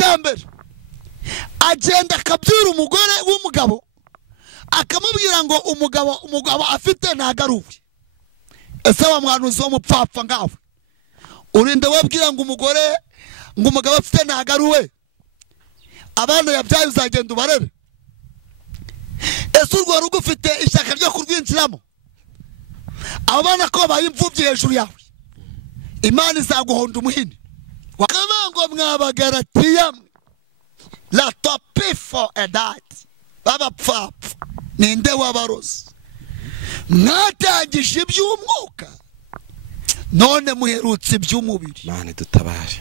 icyambere agenda akabyura umugore w'umugabo akamubwira ngo umugabo afite ntagaruwe. Ese wa mwanuzi wo mupfapfa ngawe urinde wabwira ngo umugabo afite ntagaruwe, abana yabyaye uzagenda ubarere? Ese urwo rugo ufite ishyaka ryo kurwinjiramo? Abana ko bayimvubye hejuru yawe, Imana izaguhonda umuhini. Wakabango mwabagaratiya la topi for a dad baba pfapfa ninde wabarozi mwatangije iby'umwuka none muherutse iby'umubiri. Imana dutabare.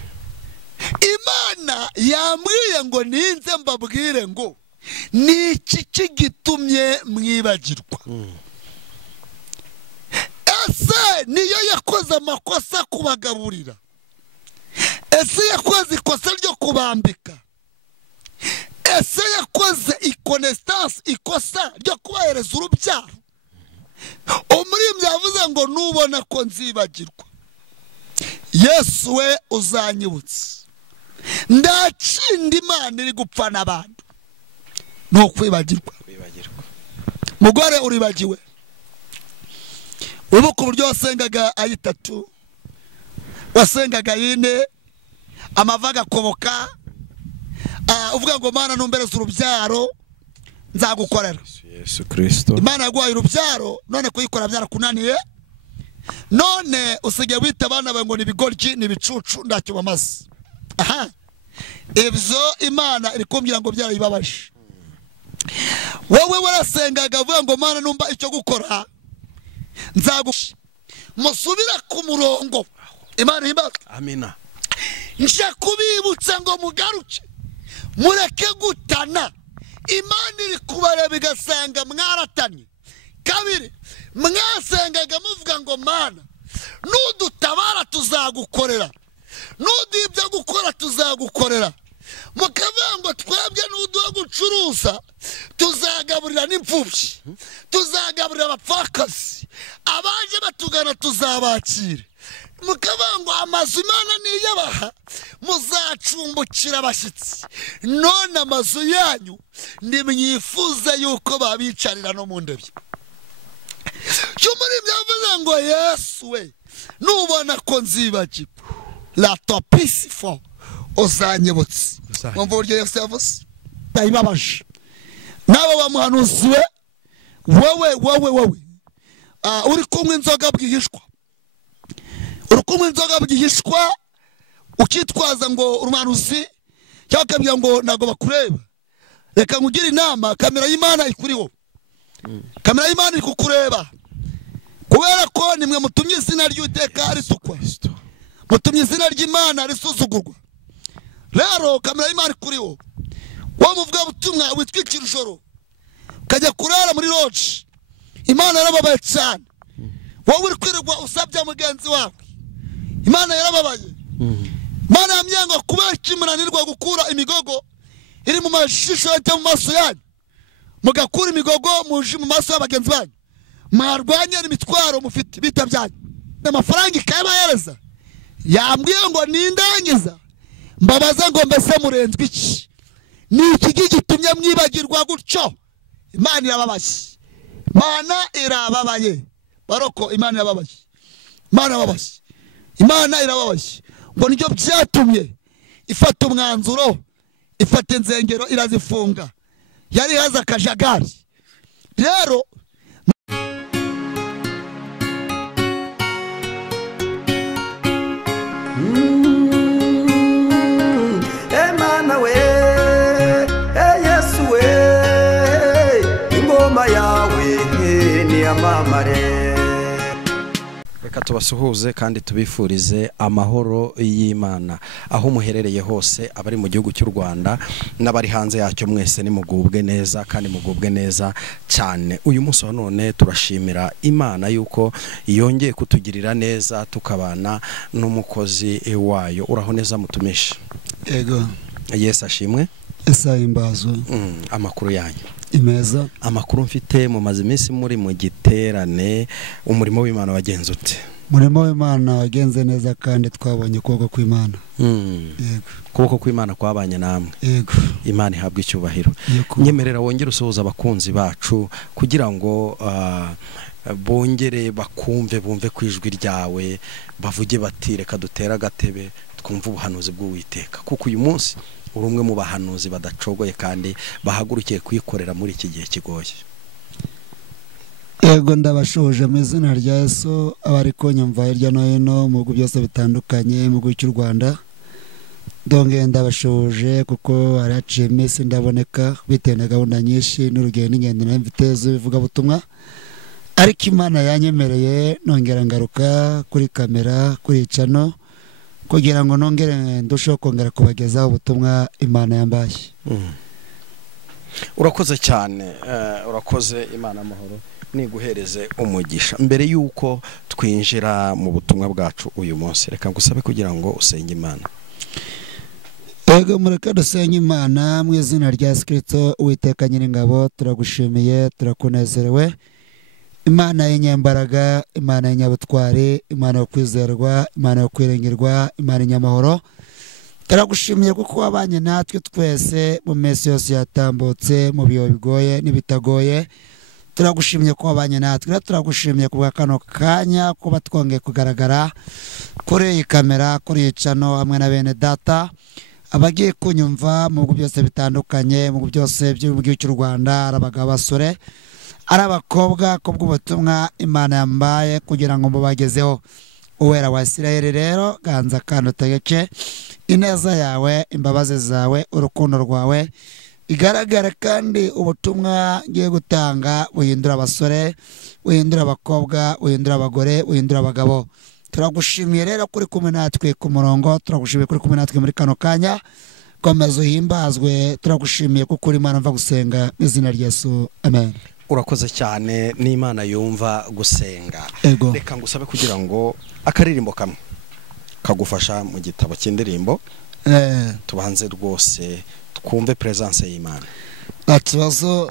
Imana yambwiye ngo ninze mbabwire ngo niki kigitumye mwibagirwa. Ese niyo yakoze amakosa kubagaburira? Ese yakoze ikosa ryo kubambika? Ese yakoze ikosa ryo kubahereza urubyaro? Umuririmbyi yavuze ngo nubona ko nzibagirwa, Yesu we uzanyibutse. Ndakindi Imana iri gupfa n'abantu ni ukwibagirwa. Mugore uribagiwe, wibuka uburyo wasengaga ayitatu, wasengaga yine amavaga koboka, uvuga ngo Mana numbereza urubyaro nzagukorera. Yesu Kristo Imana yaguhaye urubyaro none kuyikora byarakunaniye, none usigaye wita abana bawe ngo ni ibigoryi ni ibicucu ntacyo bamaze. Aha, ibyo Imana iri kumbwira ngo byarayibabaje. Wowe warasengaga uvuga ngo Mana numva icyo gukora nzagusha, musubira ku murongo. Imana himbaza. Amina. Nje kubibutsa ngo mugaruke mureke gutana. Imana iri kubareba igasanga mwaratanye. Kabiri, mwasengaga muvuga ngo Mana nudutabara tuzagukorera, nudibyo gukora tuzagukorera. Mukavuga ngo twebwe nuduha gucuruza tuzagaburira n'imfubyi, tuzagaburira abapfakazi, abaje batugana tuzabakira. Mukavuga ngo amazu Imana niyabaha muzacumbukira abashyitsi, none amazu yanyu nimwifuza yuko babicarira no mu ndebye. Cyumuririmbyi yavuze ngo Yesu we nubona ko nzibagirwa la topisi fo uzanyibutse. Mwumva uburyo Yesu yavuze ndayibabaje. Nawe bamuhanuzi we, wowe uri kunywa inzoga bwihishwa, uri kunywa inzoga bwihishwa ukitwaza ngo umuhanuzi cyangwa ukabwira ngo ntabwo bakureba. Reka nkugire inama, kamera y'Imana ikuri wowe, kamera y'Imana iri kukureba, kubera ko nimwe mutumye izina ry'Uwiteka ritukwa, mutumye izina ry'Imana risuzugurwa. Rero kamera y'Imana ikuri wowe, wowe muvuga butumwa witwikira ijoro ukajya kurara muri lodge, Imana yarababaye cyane. Wowe uri kwirirwa usabye mugenzi wawe, Imana yarababaye. Imana yamyango kubera kimunanirwa gukura imigogo iri mu mashisho cyangwa mu maso yanyu, mugakura imigogo mu maso y'abagenzi banyu, mwarwanya n'imitwaro mufite bitabyanyu, amafaranga ikayabayereza. Yambwiye ngo nindangiza mbabaza ngo mbese murenzwe iki? Ni iki gitumye mwibagirwa gutyo? Imana irababaye, Imana irababaye baroko, Imana irababaye, Imana irababaye, Imana irababaye. Ngo nicyo byatumye ifata umwanzuro, ifata inzengero irazifunga, yari haza akajagari. Rero Emana we, Yesu we, ingoma yawe ni amamare. Reka tubasuhuze kandi tubifurize amahoro y'Imana aho muherereye hose, abari mu gihugu cy'u Rwanda n'abari hanze yacyo, mwese ni mugubwe neza kandi mugubwe neza cyane. Uyu munsi wa none turashimira Imana yuko yongeye kutugirira neza tukabana n'umukozi wayo. Uraho neza mutumisha? Ego. Yesu ashimwe. Esahimbazwe. Amakuru yanyu imeza? Amakuru mfite mumaze iminsi muri mu giterane, umurimo w'Imana wagenze ute? umurimo w'Imana wagenze neza kandi twabonye ukuboko kw'Imana. Yego. Ukuboko kw'Imana kwabanye namwe. Yego. Imana ihabwe icyubahiro. Nyemerera wongere usuhuza abakunzi bacu kugira ngo bongere bakumve bumve kwijwi ryawe bavuge bati reka dutera agatebe twumva ubuhanuzi bw'Uwiteka, kuko uyu munsi uri umwe mu bahanuzi badacogoye kandi bahagurukiye kwikorera muri iki gihe kigoye. Yego, ndabashoje mu izina rya Yesu abari kunyumva hirya no hino mu bihugu byose bitandukanye mu gihugu cy'u Rwanda. Ndongeye ndabashoje kuko haraciye iminsi ndaboneka bitewe na gahunda nyinshi n'urugendo n'ingendo n'imvite z'ivugabutumwa, ariko Imana yanyemereye nongera ngaruka kuri kamera kuri cano kugira ngo nongere ndusheho kongera kubagezaho ubutumwa Imana yambaye. Urakoze cyane, urakoze. Imana amahoro niguhereze umugisha. Mbere yuko twinjira mu butumwa bwacu uyu munsi, reka ngusabe kugira ngo usenge Imana. Yego, mureka dusenge Imana mu izina rya Kristo. Uwiteka Nyiringabo, turagushimiye, turakunezerewe. Imana y'inyembaraga, Imana y'inyabutwari, Imana yo kwizerwa, Imana yo kwiringirwa, Imana y'inyamahoro, turagushimiye kuko wabanye natwe twese mu minsi yose yatambutse, mu bihe bigoye n'ibitagoye. Turagushimiye ko wabanye natwe, turagushimiye kubwa kano kanya kuba twongeye kugaragara kuri iyi kamera kuri iyi cano hamwe na bene data abagiye kunyumva mu bihugu byose bitandukanye, mu bihugu byose by'igihugu cy'u Rwanda, ari abagabo basore, ari abakobwa, kubw'ubutumwa Imana yambaye kugira ngo mubagezeho. Uwera wa Isirayeli rero, ganza kandi utegeke ineza yawe, imbabazi zawe, urukundo rwawe igaragara, kandi ubutumwa ngiye gutanga buhindura abasore, buhindura abakobwa, buhindura abagore, buhindura abagabo. Turagushimiye rero kuri kumwe natwe ku murongo, turagushimiye kuri kumwe natwe muri kano kanya, komeza uhimbazwe. Turagushimiye kuko uri Imana mva gusenga mu izina rya Yesu, amen. Urakoze cyane, n'Imana yumva gusenga. Ego. Reka ngusabe kugira ngo akaririmbo kamwe kagufasha mu gitabo cy'indirimbo tubanze rwose twumve presence y'Imana. Nta kibazo,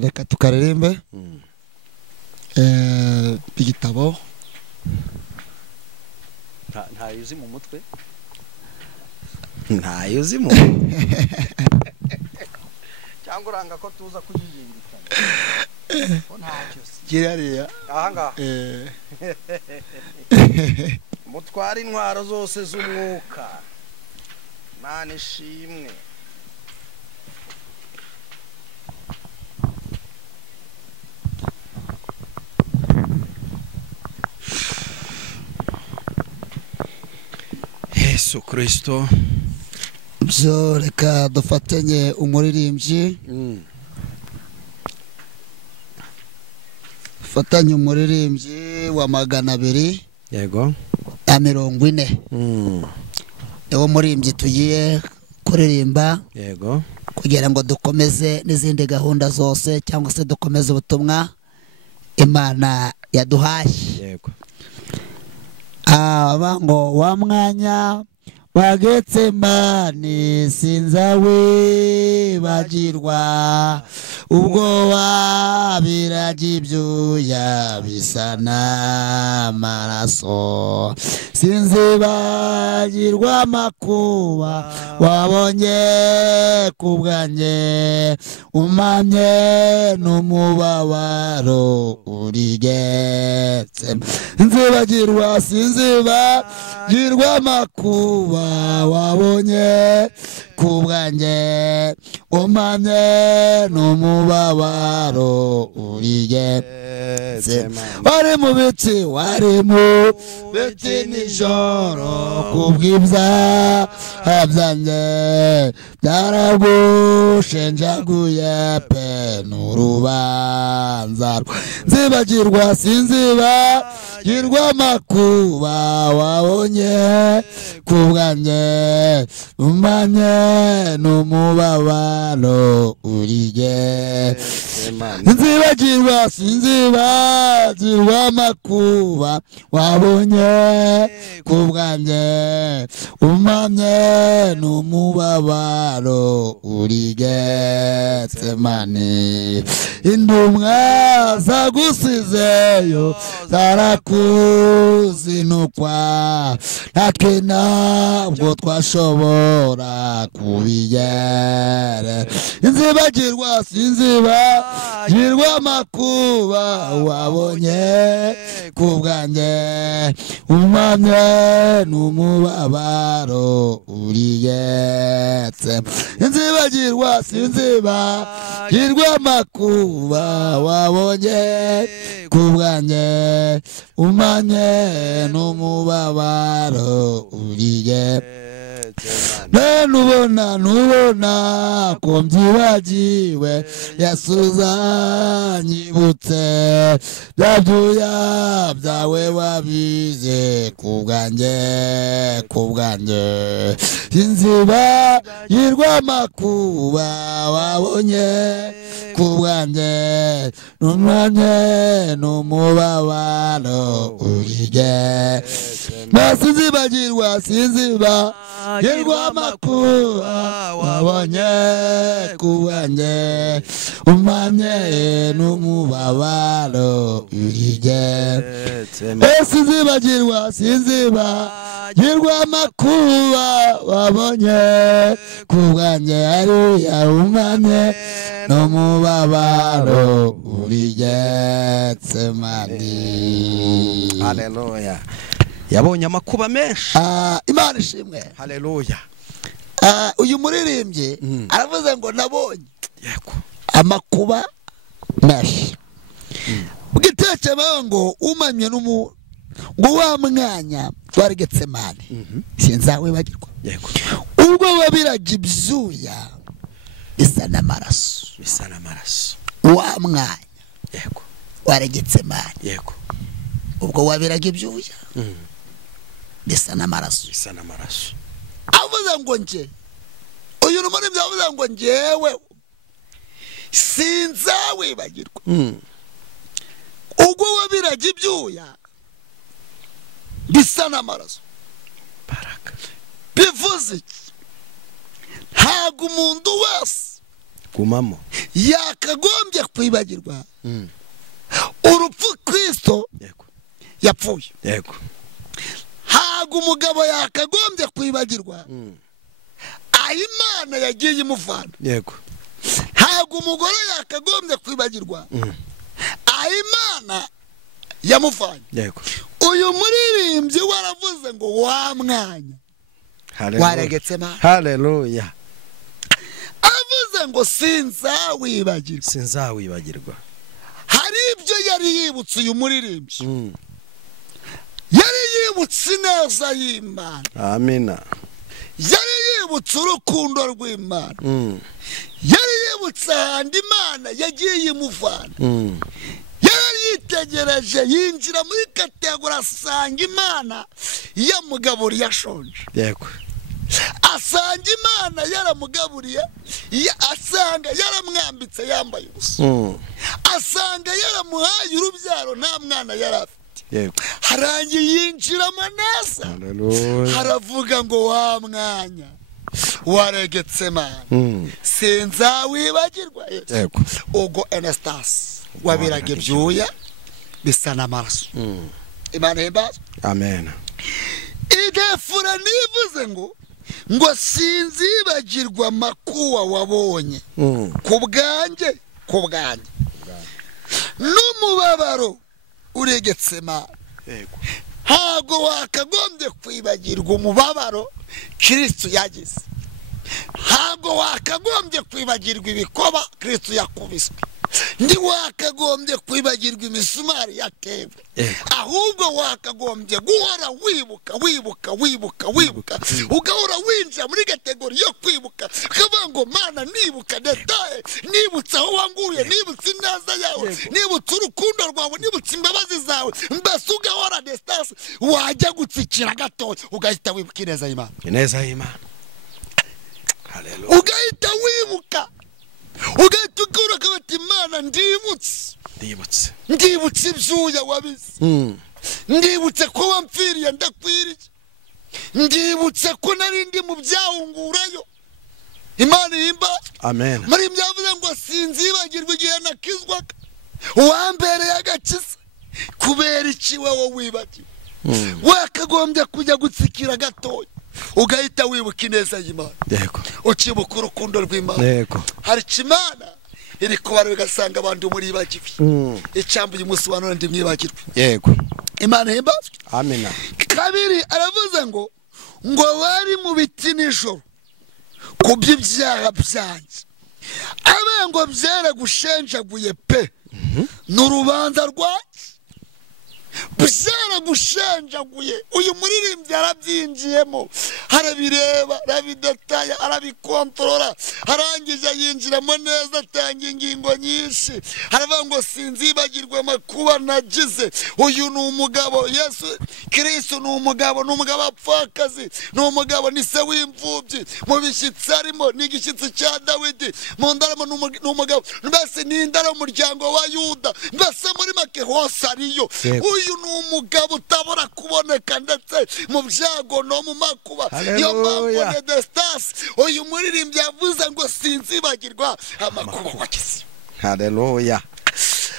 reka tukaririmbe igitabo. Ntayo uzi mu mutwe? Ntayo uzi mu cyangwa uranga ko tuza kuyiyingikana? Ntacyo kirariya ahangaha. Mutwara intwaro zose z'umwuka, Imana ishimwe. Yesu Kristo. Byo, reka dufatanye umuririmbyi, fatanye umuririmbyi wa 200. Yego. Ya 40. Ewo muririmbyi tugiye kuririmba. Yego. Kugira ngo dukomeze n'izindi gahunda zose cyangwa se dukomeze ubutumwa Imana yaduhaye. Yego. Abango wa mwanya wa Getsemani sinzawe bagirwa, ubwo wabiraga ibyuya bisa n'amaraso, sinzibagirwa amakuba wabonye ku bwanjye, umamye n'umubabaro uri Getsemani. Sinzibagirwa amakuba wabonye ku bwanjye, umamye n'umubabaro uri Getsemani. Wari mu biti nijoro, kubw'ibyaha byanjye byaragushenjaguye pe n'urubanza. Sinzibagirwa amakuba wabonye ku bwanjye, umamye n'umubabaro uri Getsemani. nzibagirwa sinzibagirwa amakuba wabonye ku bwanjye umamye n'umubabaro uri Getsemani intumwa zagusizeyo zarakuzinukwa natwe ntabwo twashobora kubigera inzibagirwa sinzibagirwa amakuba wabonye ku bwanjye umamye n'umubabaro uri Getsemani inzibagirwa sinzibagirwa amakuba wabonye ku bwanjye umamye n'umubabaro uri Getsemani nubona ko mbyibagiwe yasuzanyibutse bya byuya byawe wabize ku bwanjye sinzibagirwa amakuba wabonye ku bwanjye n'umwanya n'umubabaro uri Getsemani sinzibagirwa amakuba wabonye ku bwanjye umamye n'umubabaro uri Getsemani sinzibagirwa amakuba wabonye ku bwanjye hariya umamye n'umubabaro uri Getsemani. Haleluya. Yabonye amakuba menshi. Imana ishimwe. Haleluya. Uyu muririmbyi aravuze ngo nabonye yego amakuba menshi. Ugitekereje ngo umamye ngo wa mwanya wari Getsemani sinzawibagirwa. Yego. Ubwo wabiraga ibyuya bisa n'amaraso. Wa mwanya yego wari Getsemani. Yego. Ubwo wabiraga ibyuya bisa n'amaraso. Avuze ngo nje uyu numuri byavuze ngo njewe sinzawibagirwa. Ubwo wabiraga ibyuya bisa n'amaraso. Baraka. Bivuze ntabwo umuntu wese gumamo yakagombye kwibagirwa urupfu Kristo yapfuye. Yego. Ntabwo umugabo yakagombye kwibagirwa Imana yagiye imuvana. Yego. Ntabwo umugore yakagombye kwibagirwa Imana yamuvanye. Yego. Uyu muririmbyi waravuze ngo wa mwanya wari Getsemani. Haleluya. Avuze ngo sinzawibagirwa. Hari ibyo yari yibutse uyu muririmbyi. Yari yibutse neza y'Imana. Amina. Yari yibutse urukundo rw'Imana. Yari yibutse ahandi Imana yagiye imuvana. Yari yitegereje yinjira muri kategori asanga Imana yamugaburiye ashonje. Yego. Asanga Imana yaramugaburiye, asanga yaramwambitse yambaye ubusa. Asanga yaramuhaye urubyaro nta mwana yarafite. Yego. Harangiye yinjiramo neza. Haleluya. Haravuga ngo wa mwanya wari Getsemani sinzawibagirwa. Yego. Ubwo Anastasi wabiraga ibyuya bisa n'amaraso. Imana ihimbaze. Amen. Idefura nivuze ngo sinzibagirwa amakuba wabonye ku bwanjye n'umubabaro uri Getsemani. Yego. Ntabwo wakagombye kwibagirwa umubabaro Kristo yagize. Ntabwo wakagombye kwibagirwa ibikoba Kristo yakubiswe. Ndi wakagombye kwibagirwa imisumari yatewe. Ahubwo wakagombye guhora wibuka ugahora winjira muri kategori yo kwibuka. Ukavuga ngo Mana nibuka detaye, nibutse aho wanguye, nibutse ineza yawe, nibutse urukundo rwawe, nibutse imbabazi zawe. Mbese ugahora distance wajya gutsikira gato ugahita wibuka ineza y'Imana. Haleluya. Ugahita wibuka ugahita ukura kabati Imana Mana ndibutse ibyuya wabize ndibutse ko wampfiriye ndakwiriye ndibutse ko narindi mu byahungurayo Imana yimba amen muri byavuze ngo sinzibagirwa igihe nakizwaga uwambereye agakiza kubera iki wowe wibagiwe wakagombye kujya gutsikira gatoya ugahita wibuka ineza y'Imana yego ukibuka urukundo rw'Imana yego hari kimana iri kubara bigasanga abantu muri bagiwe icyambu y'umunsi wa none ndimwibagirwe yego Imana yimba amen kabiri aravuze ngo bari mu biti nijoro kuby'ibyaha byanjye abengo byaragushenjaguye pe n'urubanza rwanjye byaragushenjaguye uyu muririmbyi arabyinjiyemo harabireba arabidataya arabikontorora arangije yinjiramo neza atanga ingingo nyinshi haravuga ngo sinzibagirwe amakuba nagize uyu ni umugabo Yesu Kristo ni umugabo apfakazi ni umugabo ni se w'imfubyi mu bishyitsi arimo ni igishyitsi cya Dawidi mu ndaramo ni umugabo mbese ni indaro y'umuryango wa Yuda mbese muri make hose ariyo uyu ni umugabo utabura kuboneka ndetse mu byago no mu makuba iyo mpamvu Nedestas uyu muririmbyi yavuze ngo sinzibagirwa amakuba wagize haleluya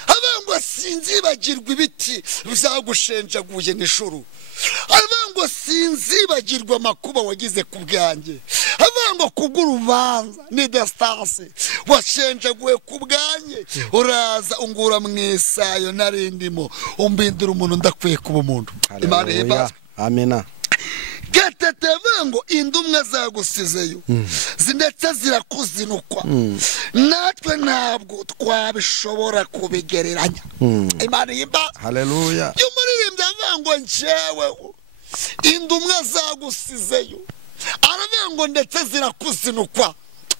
abango sinzibagirwa ibiti bizagushenjaguye n'ijuru abango sinzibagirwa amakuba wagize ku bwanjye abango kubw'urubanza Nedestas washenjaguye ku bwanjye uraza ungura mu isayo narindimo umbindura umuntu ndakwiye kuba umuntu Imana yimba amena Gatetevengo indumwe zagusizeyo ndetse zirakuzinukwa natwe ntabwo twabishobora kubigereranya Imana yimba haleluya y'umuririmbyi avango ncewe indumwe zagusizeyo aravengo ndetse zirakuzinukwa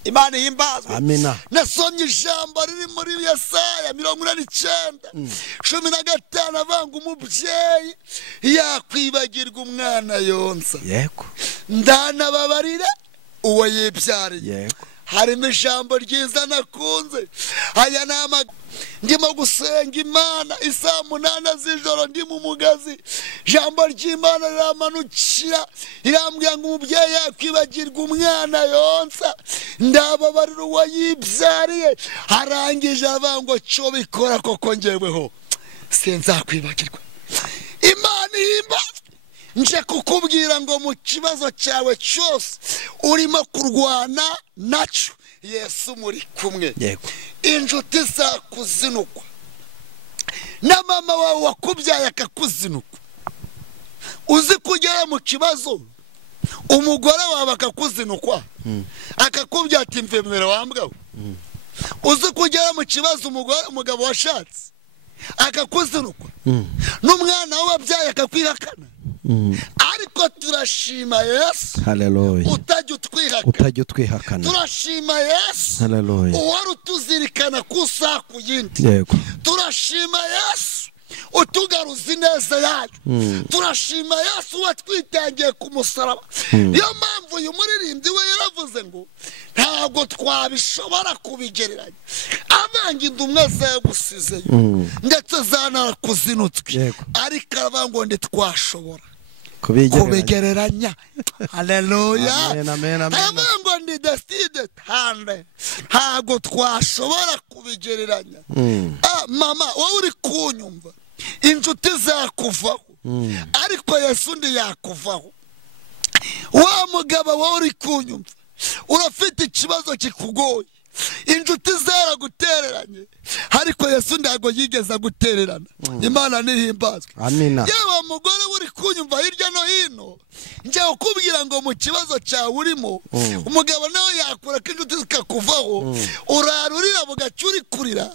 Imana yimbazwe amina nasomye ijambo riri muri Yesaya 49:15 avanga umubyeyi yakwibagirwa umwana yonsa yego ndanababarira uwo yibyariye yego harimo ijambo ryiza nakunze aya nama ndimo gusenga Imana isaa 8 z'ijoro ndi mu mugazi ijambo ry'Imana riramanukira irambwira ngo umubyeyi yakwibagirwa umwana yonsa ndababarira uwo yibyariye harangije avango cyo bikora koko njyeweho sinzakwibagirwa Imana yimba nje kukubwira ngo mu kibazo cyawe cyose urimo kurwana nacyo Yesu muri kumwe yego inshuti zakuzinukwa na mama wawe wakubyaye akakuzinukwa uzi kugera mu kibazo umugore wawe akakuzinukwa akakubwira ati mvemere wambwa uzi kugera mu kibazo umugabo washatse akakuzinukwa n'umwana w'ababyaye akakwihakana ariko turashima Yesu haleluya utajya utwihakana turashima Yesu haleluya uwari utuzirikana kusa ku yindi yego turashima Yesu utugaruza ineza yayo turashima Yesu watwitangiye ku musaraba niyo mpamvu uyu muririmbyi we yaravuze ngo ntabwo twabishobora kubigereranya abanga indumwe zagusizeyo ndetse zanarakuzinutswe ariko abango ntitwashobora kubigereranya haleluya abango ndidaside tande ntabwo twashobora kubigereranya mama wowe uri kunyumva inshuti zakuvaho ariko Yesu ndi yakuvaho wa mugabo wowe uri kunyumva urafite ikibazo kikugoye inshuti zaragutereranye ariko Yesu ntago yigeze agutererana Imana nihimbazwe amina yewe mugore uri kunyumva hirya no hino nje ukubwira ngo mu kibazo cyawe urimo umugabo nawe yakura ko inshuti zikakuvaho urarurira bugacuri kurira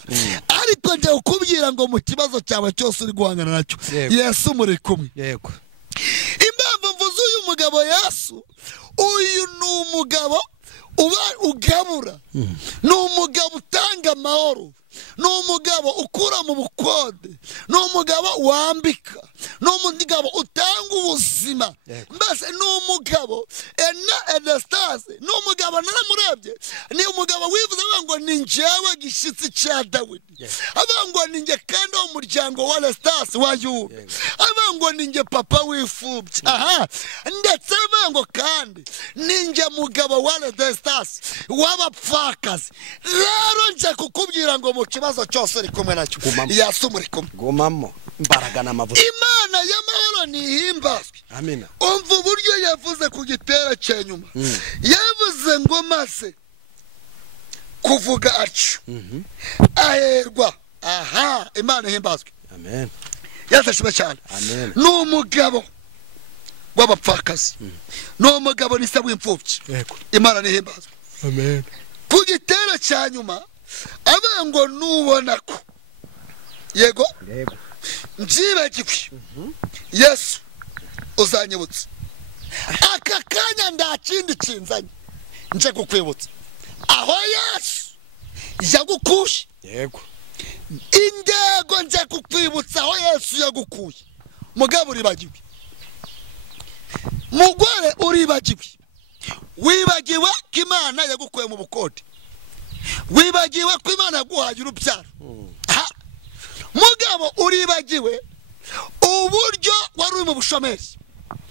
ariko nje ukubwira ngo mu kibazo cyawe cyose uri guhangana nacyo Yesu muri kumwe yego impamvu mvuze uyu mugabo Yesu uyu ni umugabo uba ugabura ni umugabo utanga amahoro ni umugabo ukura mu bukode, ni umugabo wambika, ni umugabo utanga ubuzima, mbese ni umugabo Anastase, ni umugabo naramurebye, ni umugabo wivuze ngo ni njyewe gishyitsi cya Dawidi, avuga ngo ni njye kandi w'umuryango wa Anastase wa Yuda, avuga ngo ni njye papa w'imfubyi, ndetse avuga ngo kandi ni njye mugabo wa Anastase w'abapfakazi. Rero nje kukubwira ngo mu kibazo cyose uri kumwe nacyo Yesu muri kumwe, gumamo imbaraga n'amavuta. Imana y'amahoro nihimbazwe. Amina. Umva uburyo yavuze ku gitera cya nyuma, yavuze ngo maze kuvuga atyo aherwa. Imana ihimbazwe. Amen. Yatashwe cyane. Amen. Ni umugabo w'abapfakazi, ni umugabo n'ise w'imfubyi. Imana nihimbazwe. Amen. Ku gitera cya nyuma avuga ngo nubona ko yego mbyibagiwe Yesu uzanyibutsa. Aka kanya nda kindi kinzanye nje kukwibutsa aho Yesu yagukuye. Yego. Indego nje kukwibutsa aho Yesu yagukuye. Mugabo uribagiwe, mugore uribagiwe, wibagiwe ko Imana yagukuye mu bukode, wibagiwe ko Imana yaguhaye urubyaro. Mugabo uribagiwe uburyo wari uri mu bushomeri,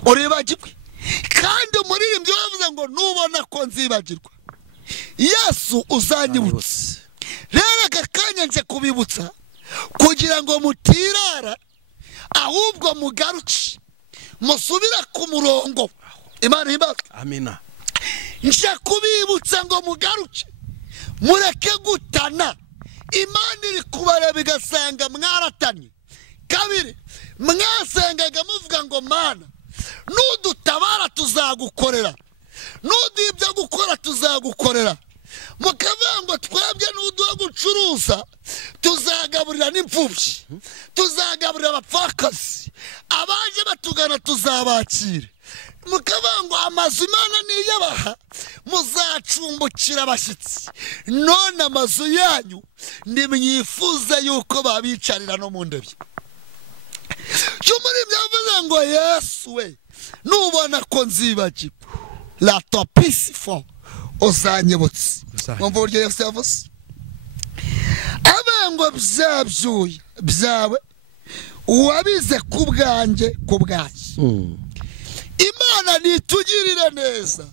uribagiwe kandi umuririmbyi wavuze ngo nubona ko nzibagirwa Yesu uzanyibutsa. Rero aka kanya nje kubibutsa kugira ngo mutirara, ahubwo mugaruke musubira ku murongo. Imana ihimbazwe. Amina. Nje kubibutsa ngo mugaruke mureke gutana. Imana iri kubareba igasanga mwaratanye. Kabiri, mwasengaga muvuga ngo Mana nudutabara tuzagukorera, nudibyo gukora tuzagukorera, mukavuga ngo twebwe nuduha gucuruza tuzagaburira n'imfubyi, tuzagaburira abapfakazi, abaje batugana tuzabakira, mukavuga ngo amazu Imana niyabaha muzacumbukira abashyitsi, none amazu yanyu nimwifuza yuko babicarira no mu ndebye. Cyumuri byavuze ngo Yesu we nubona ko nzibagirwa la topisi uzanyibutsa. Mwumva uburyo Yesu yavuze abengo byabyuye byawe wabize ku bwanjye ku bwacu. Imana nitugirire neza.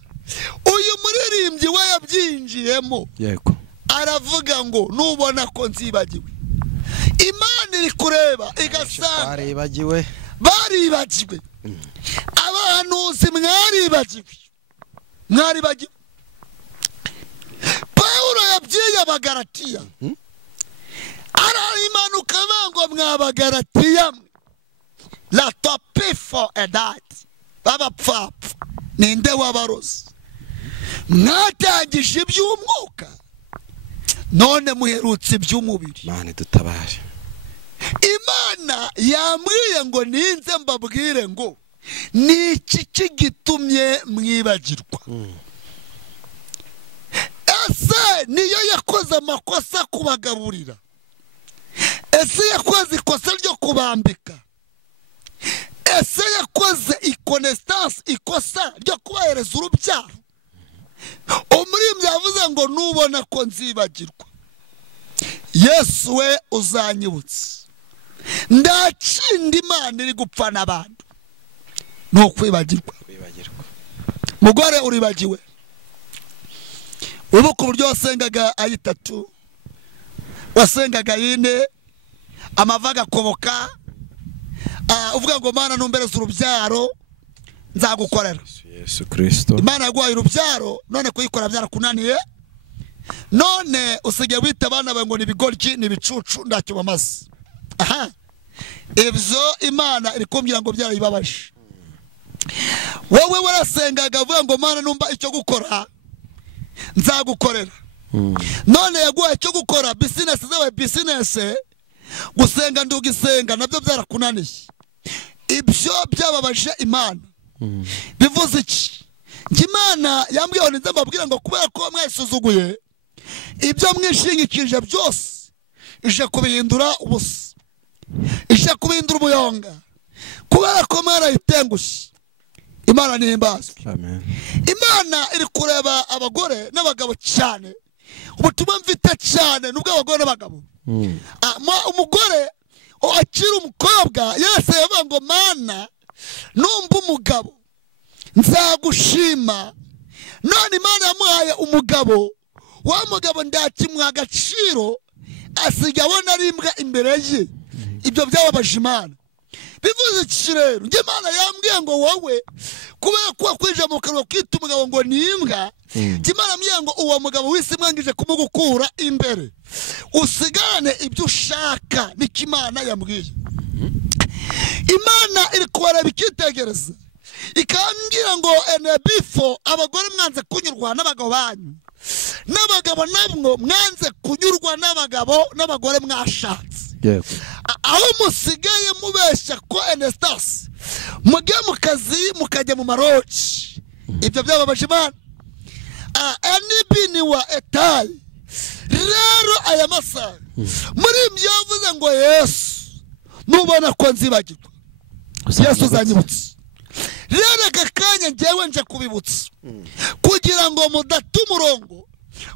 Uyu muririmbyi we yabyinjiyemo, yego, aravuga ngo nubona ko nzibagiwe. Imana iri kureba igasanga baribagiwe. Abahanuzi mwaribagiwe. Pawulo yabwiye Abagalatiya, araimanuka bango mw'Abagalatiya la tope for a dad babapfapfa ninde wabarozi, mwatangije iby'umwuka none muherutse iby'umubiri. Imana dutabare. Imana yambwiye ngo ninze mbabwire ngo niki kigitumye mwibagirwa. Ese niyo yakoze amakosa kubagaburira? Ese yakoze ikosa ryo kubambika? Ese yakoze ikosa ryo kubahereza urubyaro? Umuririmbyi yavuze ngo nubona ko nzibagirwa Yesu we uzanyibutsa. Ndakindi Imana iri gupfa n'abantu ni ukwibagirwa. Mugore uribagiwe, wibuka uburyo wasengaga ayitatu, wasengaga yine amavaga koboka, uvuga ngo Mana numbereza urubyaro nzagukorera. Yesu Kristo. Imana yaguhaye urubyaro none kuyikora byarakunaniye, none usigaye wita abana bawe ngo nibigoryi nibicucu ndacyo bamaze. Ibyo Imana iri kumbwira ngo byarayibabaje. Wowe warasengaga uvuga ngo Mana numba icyo gukora nzagukorera, none yaguhaye icyo gukora, business zawe business, gusenga ndugisenga nabyo byarakunaniye. Ibyo byababaje Imana. Bivuze iki? Imana yambwiye ngo nze mbabwira ngo kubera ko mwasuzuguye ibyo mwishingikije byose ije kubihindura ubusa, ije kubihindura umuyonga, kubera ko Imana yitengushye. Imana nihimbazwe. Amen. Imana iri kureba abagore n'abagabo cyane. Ubutumwa mfite cyane nubwo abagore n'abagabo. Umugore akiri umukobwa yese yavuga ngo Mana numva umugabo nzagushima. None Imana yamuhaye umugabo, wa mugabo ndakimuha agaciro, asiga abona ari imbwa imbere ye. Ibyo byababaje Imana. Bivuze iki rero, njye Imana yambwiye ngo wowe kubera ko wakwije mu kanwa kwita umugabo ngo ni imbwa, Imana yambwiye ngo uwo mugabo wese mwangije kumugukura imbere, usigane ibyo ushaka. Niko Imana yambwiye. Imana iri kubareba ikitegereza, ikambwira ngo before abagore mwanze kunyurwa n'abagabo banyu, n'abagabo namwo mwanze kunyurwa n'abagore mwashatse. Aho musigaye mubeshya ko Anastasi mujye mu kazi mukajya mu maroji. Ibyo byababaje Imana. Anibini wa etayi rero aya masaha muri ibyo yavuze ngo Yesu nubona ko nzibagirwa, Yesu uzanyibutse. Rero aka kanya njyewe nje kubibutsa kugira ngo mudata umurongo,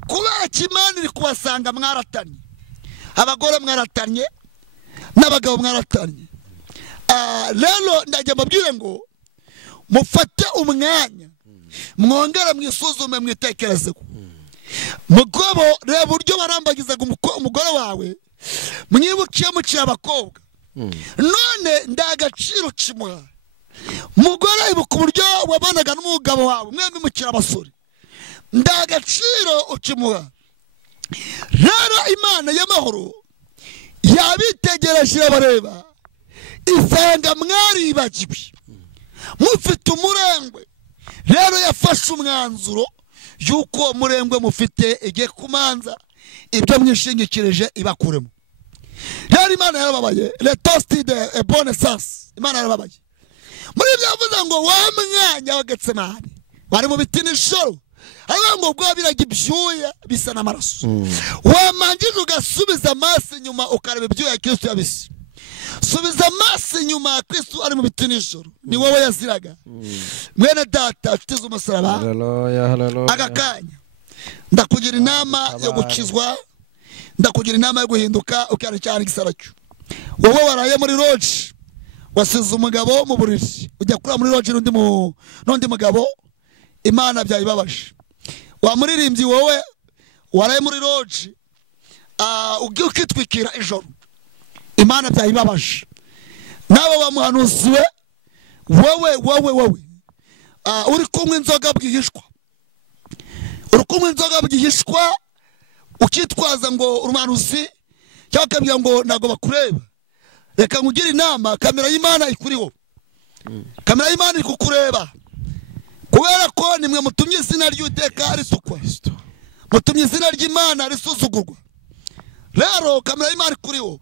kubera ko Imana iri kubasanga mwaratanye. Abagore mwaratanye n'abagabo mwaratanye. Rero ndajya mbabwire ngo mufate umwanya mwongere mwisuzume mwitekerezeho. Mugabo reba uburyo warambagizaga umugore wawe, mwibukiye mukiri abakobwa, none ndagaciro kimuha. Mugore ibuka uburyo wabanaga n'umugabo wawe mwembi mukiri abasore, ndagaciro ukimuha. Rero Imana y'amahoro yabitegereje bareba, isanga mwaribagiwe mufite umurengwe. Rero yafashe umwanzuro yuko murengwe mufite igiye kumanza ibyo mwishingikirije ibakuremo. Rero Imana yarababaye, letosted a bonne sens. Imana yarababaye muri byavuze ngo wa mwanya wa Getsemani bari mu biti n'ijoro, ariko ngo ubwo biraga ibyuya bisa n'amaraso, wamanjije ugasubiza amaso inyuma ukareba ibyuya Kristo yabise. Subiza amaso inyuma, Kristo ari mu biti n'ijoro, ni wowe yaziraga. Mwene data utize umusaraba, aka kanya ndakugira inama yo gukizwa, ndakugira inama yo guhinduka ukana cyane igisaracyo. Wowe waraye muri lodge, wasize umugabo mu buriri, ujya kura muri lodge n'undi mugabo, Imana byayibabaje. Wa muririmbyi wowe waraye muri lodge, ugiye ukitwikira ijoro, Imana byayibabaje. Nawe wamuhanuzi wowe uri kunywa inzoga bwihishwa, uri kunywa inzoga bwihishwa ukitwaza ngo umuhanuzi, cyangwa ukabwira ngo ntabwo bakureba. Reka nkugire inama, kamera y'Imana ikuriho, kamera y'Imana iri kukureba, kubera ko nimwe mutumye izina ry'Uwiteka ritukwa, mutumye izina ry'Imana risuzugurwa. Rero kamera y'Imana ikuriho,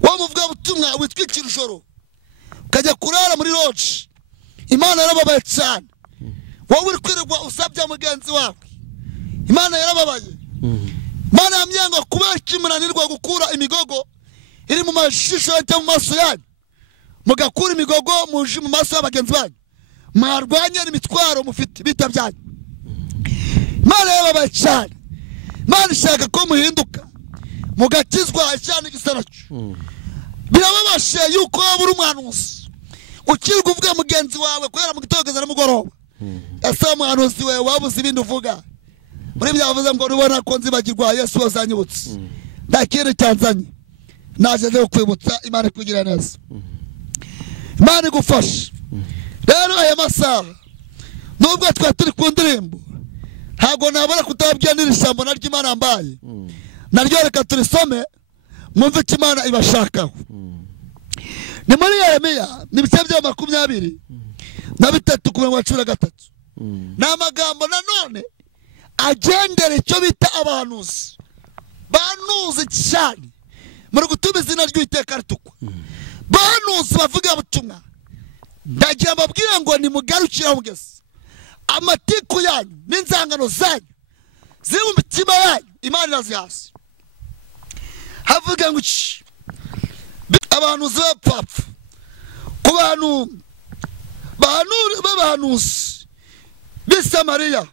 wa muvuga butumwa witwikira ijoro ukajya kurara muri lodge, Imana yarababaye cyane. Wowe uri kwirirwa usabya mugenzi wawe, Imana yarababaye. Imana yamyango kubera kimunanirwa gukura imigogo iri mu mashisho cyangwa mu maso yanyu, mugakura imigogo mu maso y'abagenzi banyu, mwarwanye n'imitwaro mufite bitabyanyu. Imana yarababaye cyane. Imana ishaka ko muhinduka mugakizwa cyane igisaracyo. Birababashe yuko buri umuhanuzi ukiri kuvuga mugenzi wawe kwera mu gitogeza na mugoroba, ese umuhanuzi we wabuze ibindi uvuga. Muri byavuze ngo rubona ko nzibagirwa Yesu wazanyibutse, ndakire cyanzanye naje zo kwibutsa. Imana kugira neza, Imana igufashe. Rero aya masaha nubwo turi ku ndirimbo, ntabwo nabona kutababwira n'ijambo naryo Imana yambaye, naryo reka turisome mwumve icyo Imana ibashakaho. Ni muri Yeremiya n'ibice bya 23 ku murongo wa 13. Ni amagambo nanone agendera icyo bita abahanuzi banuzi cyane muri gutuma izina ry'Uwiteka ritukwa. Banuzi bavuga butumwa, ndagira mbabwira ngo nimugarukira mugeze amatiku yanyu n'inzangano zanyu ziri mu mitima yanyu, Imana irazihaza. havuga ngo iki abantu z'abapfapfa ku bantu b'abahanuzi b'i Samariya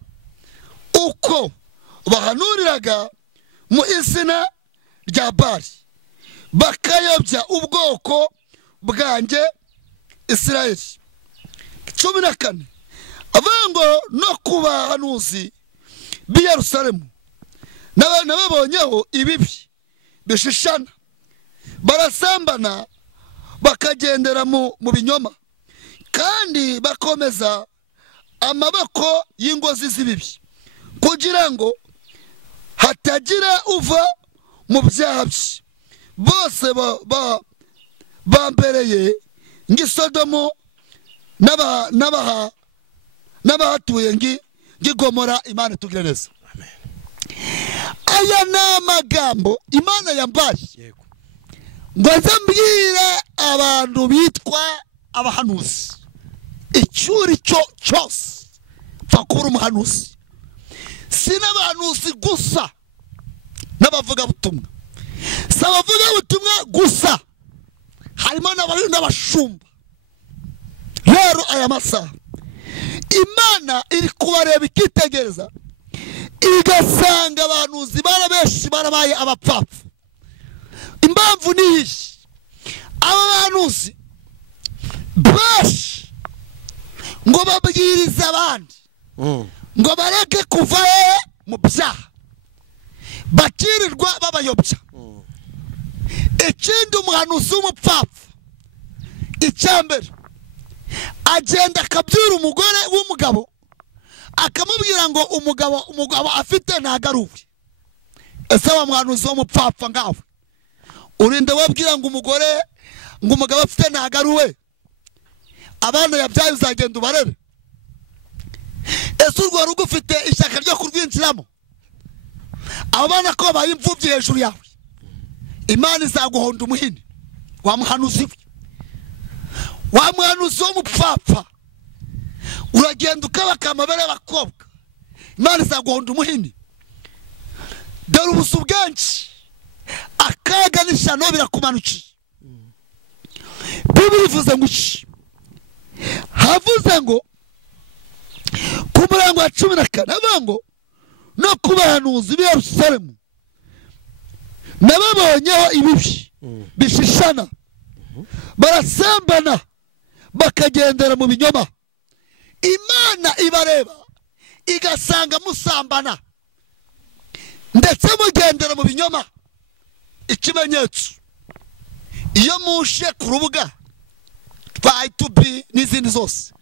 uko bahanuriraga mu izina rya Bali bakayobya ubwoko bwanjye Isirayeli. 14 avuga ngo no ku bahanuzi b'i Yerusalemu nababonyeho ibibi bishishana barasambana bakagendera mu binyoma kandi bakomeza amaboko y'ingozi z'ibibi kugira ngo hatagira uva mu byaha bye. Bose bambereye ng'isodomo n'abahatuye ng'igomora. Imana itugire neza. Aya ni amagambo Imana yambaye ngo mbwire abantu bitwa abahanuzi. Icyuri cyo cyose fakura umuhanuzi, si n'abahanuzi gusa n'abavuga butumwa, si abavuga butumwa gusa, harimo n'abashumba. Rero aya masaha Imana iri kubareba ikitegereza igasanga abahanuzi barabeshi barabaye abapfapfa. Impamvu ni iyi: aba bahanuzi beshi ngo babwirize abandi ngo bareke kuva mu byaha, bakirirwa babayobya. Ikindi umuhanuzi w'umupfapfa icyambere agenda akabyura umugore w'umugabo akamubwira ngo umugabo afite ntagaruwe. Ese wa muhanuzi w'umupfapfa ngawe urinde wabwira ngo umugabo afite ntagaruwe, abana yabyaye uzagenda ubarere? Ese urwo rugo ufite ishyaka ryo kurwinjiramo? Abana ko babaye imfubyi hejuru yawe, Imana izaguhonda umuhini. Wa muhanuzi we, wa muhanuzi w'umupfapfa uragenda ukabaka amabere y'abakobwa, Imana izaguhonda umuhini. Dore ubusu bwenshi akaga n'ishyano birakumanukiye. Bibiri ivuze ngo iki? Havuze ngo ku murongo wa 14 avuga ngo no ku bahanuzi b'i Yerusalemu nababonyeho ibibi bishishana barasambana bakagendera mu binyoma. Imana ibareba igasanga musambana ndetse mugendera mu binyoma. Ikimenyetso iyo mushe ku rubuga rwa YouTube n'izindi zose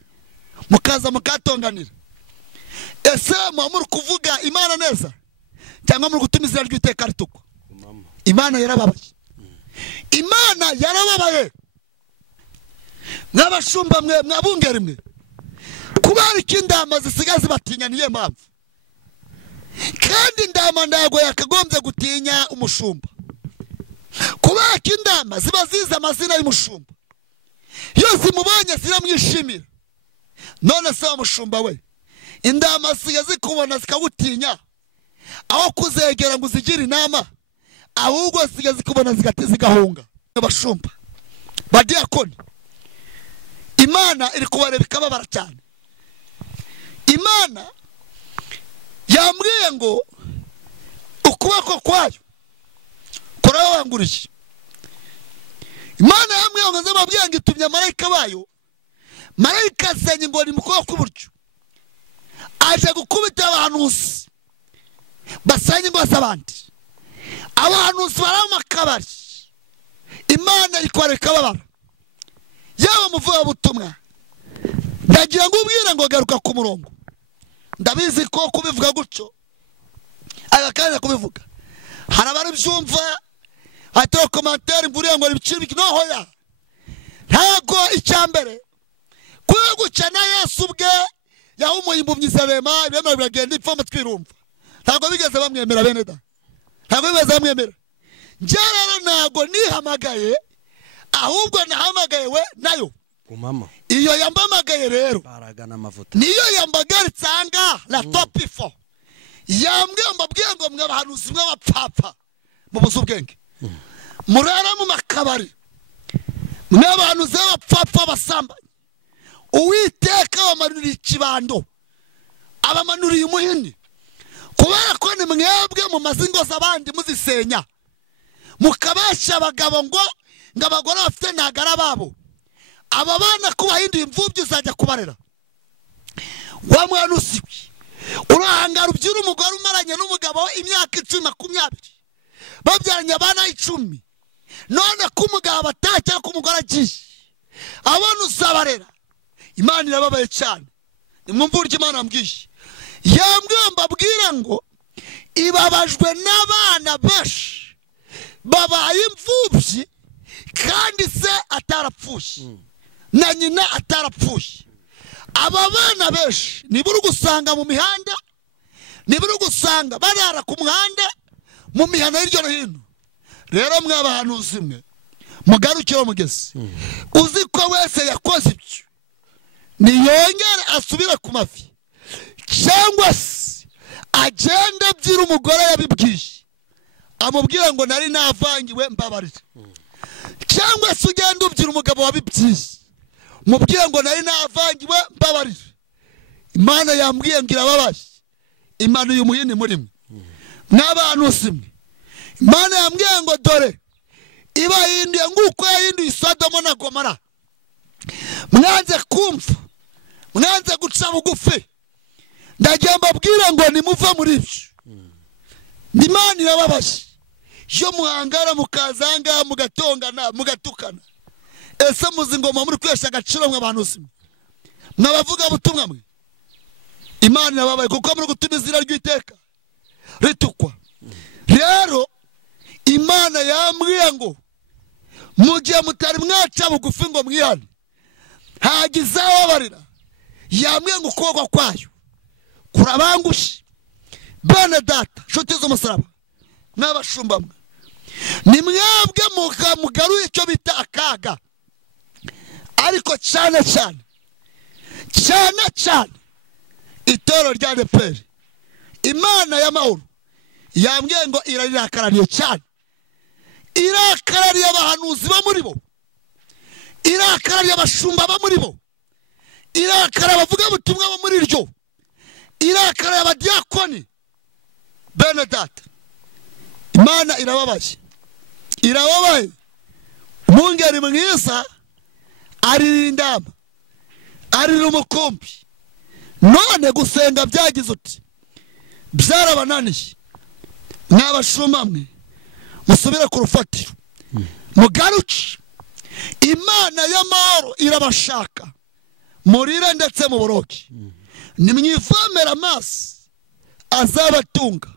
mukaza mukatonganira, ese muri kuvuga Imana neza cyangwa muri gutuma izina ry'Uwiteka ritukwa? Imana yarababaye. Imana yarababaye. N'abashumba mwe mwabungeri mwe kubera ikindama zisigaye zibatinya niye mpamvu, kandi indama ndago yakagombye gutinya umushumba kubera ikindama ziba zize amazina y'umushumba, iyo zimubonye ziramwishimira. None se umushumba we indama zisigaye zikubona zikagutinya, aho kuzegera ngo zigire inama, ahubwo zisigaye zikubona zigahunga. Abashumba badiyakoni Imana iri kubareba ikababara cyane. Imana yambwiye ngo ukuboko kwayo kurabanguriye. Imana yambwiye ngo nzababwiye ngo itumye marayika bayo, marayika azenye ngo ni mu kuboko kw'iburyo aje gukubita abahanuzi basanye ngo abandi. Abahanuzi baramakabari, Imana iri kubareka babara. Yawe muvuga butumwa ndagira ngo ubwira ngo garuka ku murongo. Ndabizi ko kubivuga gutyo agakanya kubivuga harabari byumva atyo commentaire mburiye ngo ibiciro bikinohoya. Ntago icyambere kuyo gucana Yesu ubwe yahumuye impumyi z'abema ibema biragenda ipfa matwirumva. Ntago bigeze bamwemera bene da, ntago bigeze bamwemera. Nje rero ntago nihamagaye, ahubwo nahamagaye we nayo umama. Iyo yambamagaye rero baragana amavuta niyo yambagaritse anga la top 4 yambwe mbabwiye ngo mwabahanuzi mw'abapfapfa mu buzu bwenge murara mu makabari n'abantu z'abapfapfa basambanye Uwiteka wamanuriye ikibando abamanuriye umuhini kubera ko ni mwebwe mu mazingo z'abandi muzisenya mukabasha abagabo ngo abagore bafite ntagara babo aba bana kubahinduye imfubyi uzajya kubarera wa mwana usiwe urahangara ubyira umugore umaranye n'umugabo imyaka 10-20 babyaranye abana 10 none ko umugabo atakira ko umugore agiye abana uzabarera Imana irababaye cyane nimwumva uryo Imana ambwiye yambwiye mbabwira ngo ibabajwe n'abana benshi babaye imfubyi kandi se atarapfuye na nyina atarapfuye aba bana benshi nibura gusanga mu mihanda nibura gusanga barara ku muhanda mu mihanda hirya no hino rero mwabahanuzi mwe mugarukira mugeze uzi ko wese yakoze ibyo niyongere asubire ku mafi cyangwa se agenda byira umugore yabibwiye amubwira ngo nari navangiwe mbabarira cyangwa se ugenda ubyira umugabo wabibwiye mubwira ngo nari navangiwe mbabarira Imana yambwiye ngira babaye Imana uyu muhini muri mwe n'abantu simwe Imana yambwiye ngo dore iba hinduye nguko yahinduye Sodomo na Gomora mwanze kumva mwanze guca bugufi ndagiye mbabwira ngo nimuva muri ibyo Imana irababaye yo muhangara mukazanga mugatongana mugatukana ese muzi ngoma muri kwesha agaciro mwe abantu simwe mwabavuga butumwa mwe Imana irababaye kuko muri gutuma izina ry'Uwiteka ritukwa rero Imana yambwiye ngo mugiye mutari mwaca bugufi ngo mwihane hagize ababarira yambwiye ngo ukuboko kwayo kurabangushe bene data nshuti z'umusaraba n'abashumba mwe ni mwebwe mugaruye icyo bita akaga ariko cyane itoro rya Adeperi Imana y'amahoro yambwiye ngo irarikaraniye cyane irakarariye abahanuzi ba muri bo irakarariye abashumba ba muri bo irakarariye abavuga butumwa bo muri ryo irakarariye abadiakoni bene data Imana irababaye umwungeri mwiza aririndama arira umukumbi none gusenga byagize uti byarabananiye n'abashumba mwe musubire ku rufatiro mugaruke Imana y'amahoro irabashaka murire ndetse mu boroke nimwivomera amazi azabatunga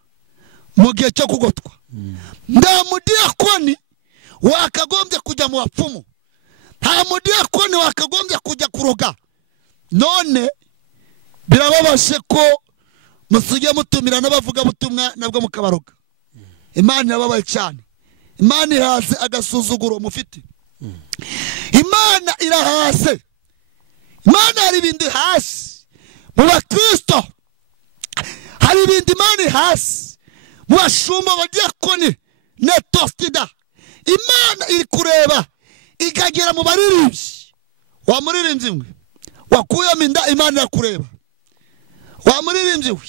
mu gihe cyo kugotwa nta mudiakoni wakagombye kujya mu bapfumu nta mudiakoni wakagombye kujya kuroga none birababashe ko musige mutumira n'abavuga butumwa nabwo mukabaroga Imana irababaye cyane Imana ihaze agasuzuguro mufite Imana irahase Imana hari ibindi hasi mu bakristo hari ibindi Imana hasi mu bashumba badiakoni netostida Imana iri kureba ikagera mu baririmbyi wa muririmbyi mwe wakuyemo inda Imana irakureba wa muririmbyi we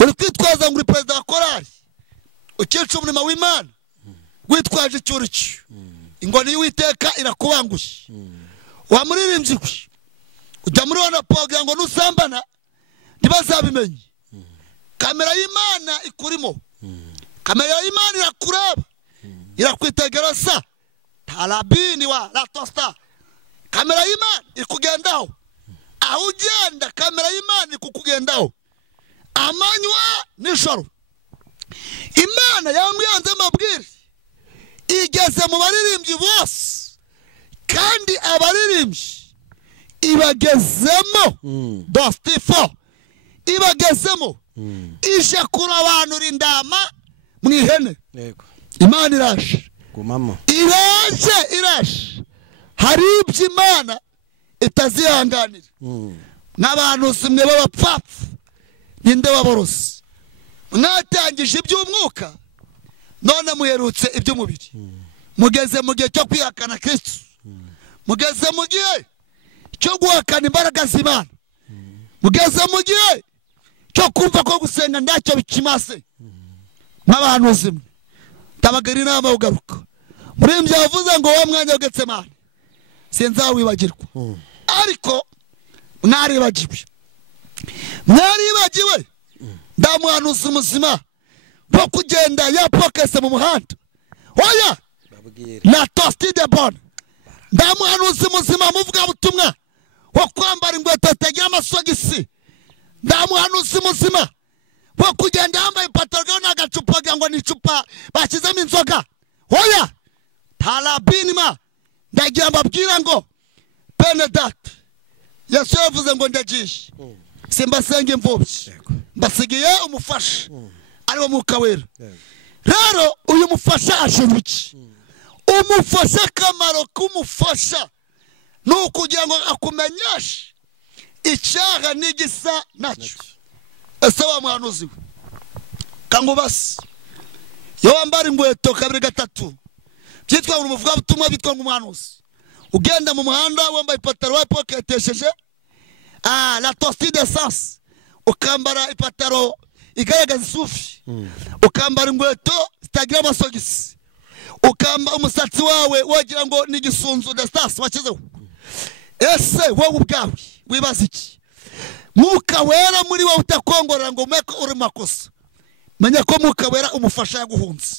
uri kwitwaza ngo uri perezida wa korali ukica umurimo w'Imana witwaje icyuricyo ingoni y'Uwiteka irakubangusha wa muririmbyi we ujya muri wana program ngo nusambana ntibazabimenye kamera y'Imana ikurimo kamera y'Imana irakureba irakwitegera sa talabini wa latosta kamera y'Imana ikugendaho aho ugenda kamera y'Imana ikukugendaho amanywa nijoro Imana yamwiyanze amabwire igeze mu baririmbyi bose kandi abaririmbyi ibagezemo dostifo ibagezemo ije kurabanura indama mwihene Imana irashe gumamo irashe hari ibyo Imana itazihanganira n'abantu simwe b'abapfapfa ninde waborose mwatangije iby'umwuka none muherutse iby'umubiri mugeze mu gihe cyo kwihakana Kristo, mugeze mu gihe cyo guhakana imbaraga z'Imana, mugeze mu gihe cyo kumva ko gusenga ndacyo bikimase. N'abahanuzi mwe tabagira inama ugaruka muri ibyo yavuze ngo wa mwanya w'Getsemane sinzawibagirwa, ariko mwaribagiwe ndamuhanuzi muzima wo kugenda yapokese mu muhanda. Oya la tosti de bon, ndamuhanuzi muzima muvuga butumwa wo kwambara ingweto zitagira amasogisi, ndamuhanuzi muzima wo kugenda yambaye ipataro n'agacupa ngo ni icupa bashyizemo inzoga. Oya tarabinima, ndagira mbabwira ngo Benedate Yesu yavuze ngo ndagishe simbasenga imfubyi, mbasigiye umufasha ariwo Mwuka Wera. Rero uyu mufasha ashinzwe iki? Umufasha, akamaro k'umufasha ni ukugira ngo akumenyeshe icyaha n'igisa nacyo. Ese wa muhanuzi we kangubasi yo wambara ingweto kabiri gatatu byitwa ngo umuvuga butumwa, bitwa ngo umuhanuzi, ugenda mu muhanda wambaye ipataro wapoketesheje la tosti d'essence, ukambara ipataro igaragaza isufi, ukambara ingweto zitagira amasogisi, ukamba umusatsi wawe wagira ngo ni igisunzu d'essence wakizeho. Ese wowe ubwawe wibaza iki? Mwuka Wera muri wowe utakongorera ngo umeke uri makosa, menya ko Mwuka Wera umufasha yaguhunze.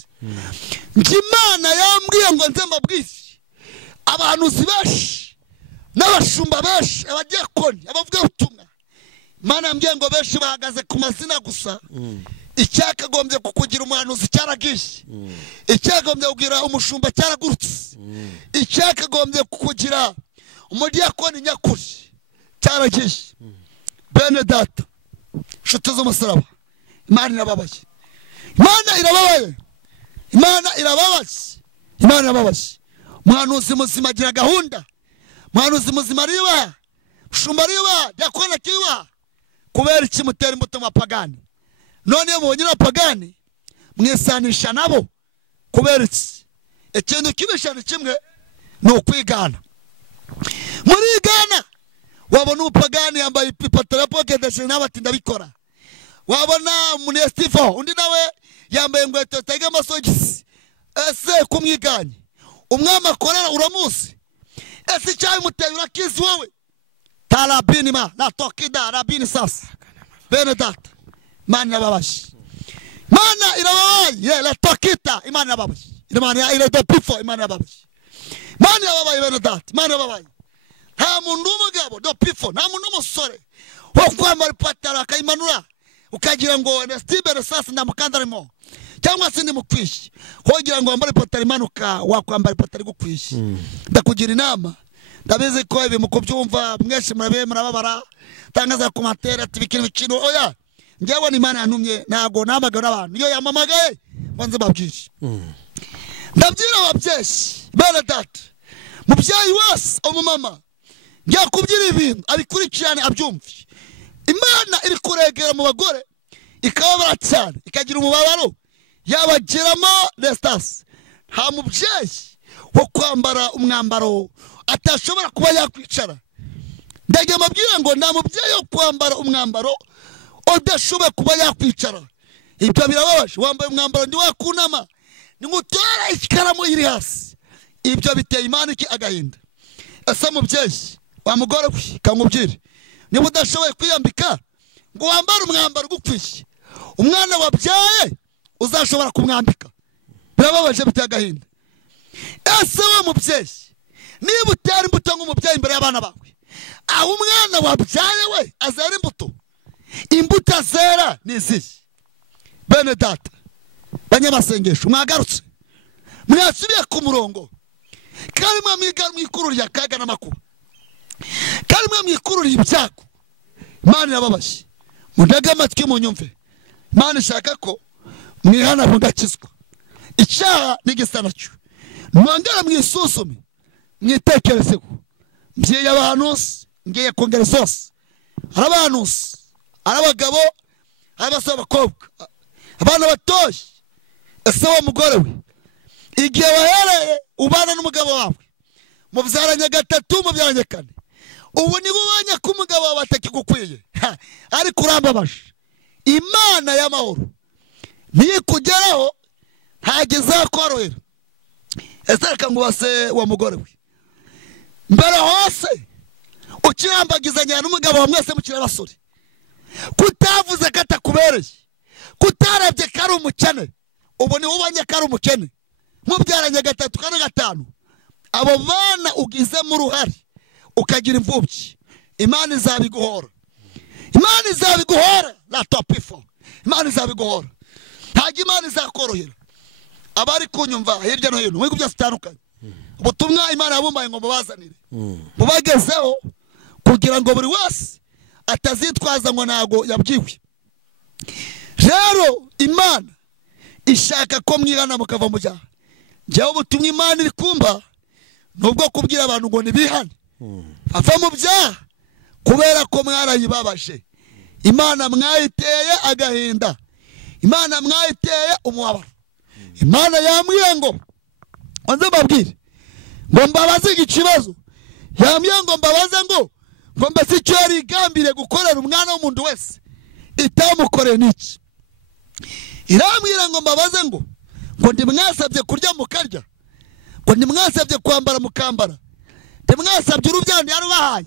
Imana yambwiye ngo nze mbabwire abahanuzi benshi n'abashumba benshi, abadiyakoni, abavuga ubutumwa, Imana yambwiye ngo benshi bahagaze ku mazina gusa. Icyakagombye kukugira umuhanuzi cyaragishe, icyakagombye kugira umushumba cyaragurutse, icyakagombye kukugira umudiyakoni nyakuri cyaragishe. Benedate nshuti z'umusaraba, Imana irababaye, Imana irababaye, Imana irababaye, Imana irababaye. Umuhanuzi muzima agira gahunda, umuhanuzi muzima ariba, mushumba ariba, diyakoni akiba. Kubera iki mutera imbuto mu bapagani? None mubonye abapagani mwisanisha nabo kubera iki? Ikintu kibishana kimwe ni ukwigana. Muri Ghana wabona umupagani yambaye ipataro ya pokedeshe n'abati ndabikora, wabona Munestifo undi nawe yambaye ingweto zitagira amasogisi. Ese kumwiganye umwami akorera uramuzi? Ese icyayi muteye urakizi wowe? Tarabinima la tokida rabini sasa Benedate, Imana irababaye, Imana irababaye, la tokita, Imana irababaye, Imana iradepifo, Imana irababaye, Imana irababaye Benedate, Imana irababaye. Nta muntu w'umugabo dopifo, nta muntu w'umusore wo kwambara ipataro akayimanura ukagira ngo nestibere sasa ndamukandarimo cyangwa se ndimukwishi, hogira ngo wambare ipataro imanuka wakwambara ipataro igukwishi. Ndakugira inama, ndabizi ko ibi mukubyumva mwese murababara, tangaza komantere ati bikiri bikino. Oya njyewe ni Imana yantumye, ntago namagara abantu, iyo yamamagaye banze babwire. Ndabyira ababyeyi Benedate, mubyeyi wese umumama ngiye kubyira ibintu abikurikirane abyumve. Imana iri kuregera mu bagore ikababara cyane, ikagira umubabaro yabageramo resitasi. Nta mubyeyi wo kwambara umwambaro atashobora kuba yakwicara. Ndagiye mabwira ngo nta mubyeyi wo kwambara umwambaro udashoboye kuba yakwicara. Ibyo birababaje, wambaye umwambaro ndi wakunama nimutera ikaramu iri hasi. Ibyo biteye Imana iki agahinda. Ese mubyeyi wa mugore we kamubwire, niba udashoboye kwiyambika ngo wambare umwambaro ugukwiye, umwana wabyaye uzashobora kumwambika? Birababaje, biteye agahinda. Ese wa mubyeyi niba utera imbuto nk'umubyeyi imbere y'abana bawe, aho umwana wabyaye we azera imbuto, imbuto zera ni izihe? Benedate, banyamasengesho mwagarutse, mwasubiye ku murongo, kandi mwikururira akaga n'amakuba, kandi mwikururira ibyago. Imana irababaye, mundege amatwi munyumve. Imana ishaka ko mwihana mugakizwa. Icyaha n'igisa nacyo mwongera mwisuzume, mwitekerezeho. Mbyeyi abahanuzi ngiye kongera zose, ari abahanuzi, ari abagabo, ari abasore, abakobwa, abana batoya. Ese wa mugore we igihe wahereye ubana n'umugabo wawe mubyaranye gatatu mubyaranye kane ubu niba ubonye ko umugabo wawe atakigukwiye ariko urambabaje Imana y'amahoro ntikugeraho ntabwo izakorohera. Ese reka ngubase wa mugore we mbere hose ukirambagizanya n'umugabo wa mwese mukiri abasore kutavuze ko atakubereye kutarebye ko ari umukene ubu niwe ubonye ko ari umukene mubyaranye gatatu kane gatanu abo bana ugizemo uruhare ukagira imfubyi Imana izabiguhora. Imana izabiguhora la topifo. Imana izabiguhora. Ntabwo Imana izakorohera. Abari kunyumva hirya no hino mu bihugu byose bitandukanye ubutumwa Imana yabumbaye ngo mubazanire mubagezeho kugira ngo buri wese atazitwaza ngo ntago yabwiwe. Rero Imana ishaka ko mwihana mukava mu byaha. Njyewe ubutumwa Imana iri kumba nubwo kubwira abantu ngo nibihane ava mu byaha kubera ko mwarayibabaje. Imana mwayiteye agahinda. Imana mwayiteye umubabaro. Imana yambwiye ngo onze babwire ngo mbabaze ikibazo yambwiye ngo mbabaze ngo mbese icyo yari igambiriye gukorera umwana w'umuntu wese itamukoreye n'iki. Irambwira ngo mbabaze ngo ndimwasabye kurya mukarya ngo ndimwasabye kwambara mukambara ndimwasabye urubyaro yarubahaye